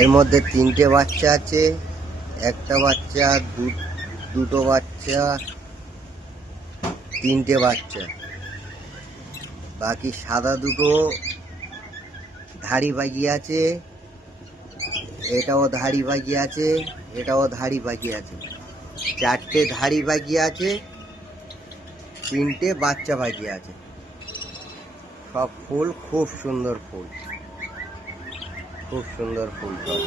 এর মধ্যে 3টে বাচ্চা আছে, একটা বাচ্চা, দুটো বাচ্চা, 3টে বাচ্চা। বাকি সাদা দুটো ধাড়ি বাগিয়ে আছে, এটাও ধাড়ি বাগিয়ে আছে, এটাও ধাড়ি বাগিয়ে আছে। 4টে ধাড়ি বাগিয়ে আছে, 3টে বাচ্চা বাগিয়ে আছে। সব ফুল খুব সুন্দর ফুল, খুব সুন্দর ফুল সব।